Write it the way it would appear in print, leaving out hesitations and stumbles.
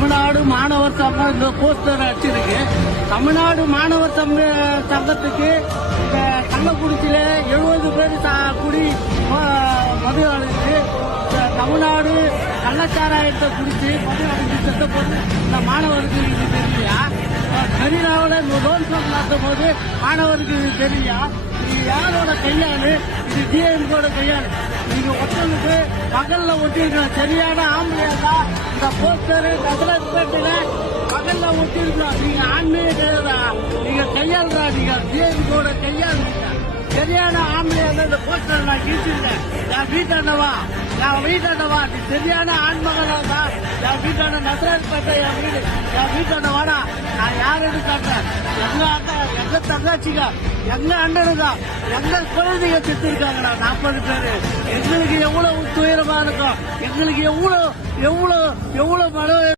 தமிழ்நாடு மாணவர் சங்கம் இந்த போஸ்டர் அடிச்சிருக்கு. தமிழ்நாடு மாணவர் சங்கத்துக்கு கள்ளக்குறிச்சியில 70 பேர் கூடி மது அடைஞ்சு தமிழ்நாடு கள்ளச்சாராயத்தை குடிச்சு மது அடைஞ்சு செத்த போது இந்த மாணவருக்கு இது தெரியலையா? மெரினாவில் லோன் ஷோப் நடத்தும் போது மாணவருக்கு இது தெரியலையா? இது யாரோட கையாளு? இது டிஎம்கோட கையாளு. நீங்க ஒருத்தனுக்கு பகல்ல ஒட்டிருக்கணும். சரியான ஆம்பளையா தான் இந்த போஸ்டரு கசரப்பேட்டையில பகல்ல ஒட்டிருக்கணும். நீங்க ஆண்மையே கிடையாதா? நீங்க கையாளுறா. நீங்க டிஎம்கோட கையாளுங்க. சரியான ஆம்பளையா தான் இந்த போஸ்டர் நான் கிழிச்சிருக்கேன். என் வீட்டாண்டவா நீ சரியான ஆண்மகனா தான். என் வீட்டாண்ட நசராஜ்பேட்டை என் வீட்டாண்டவாடா. நான் யாருன்னு காட்டுறேன். எங்க அக்கா, எங்க தங்காச்சிங்க, எங்க அண்ணனுங்க, எங்க குழந்தைங்க செத்துருக்காங்கடா 40 பேரு. எங்களுக்கு எவ்வளவு துயரமா இருக்கும். எங்களுக்கு எவ்வளவு மன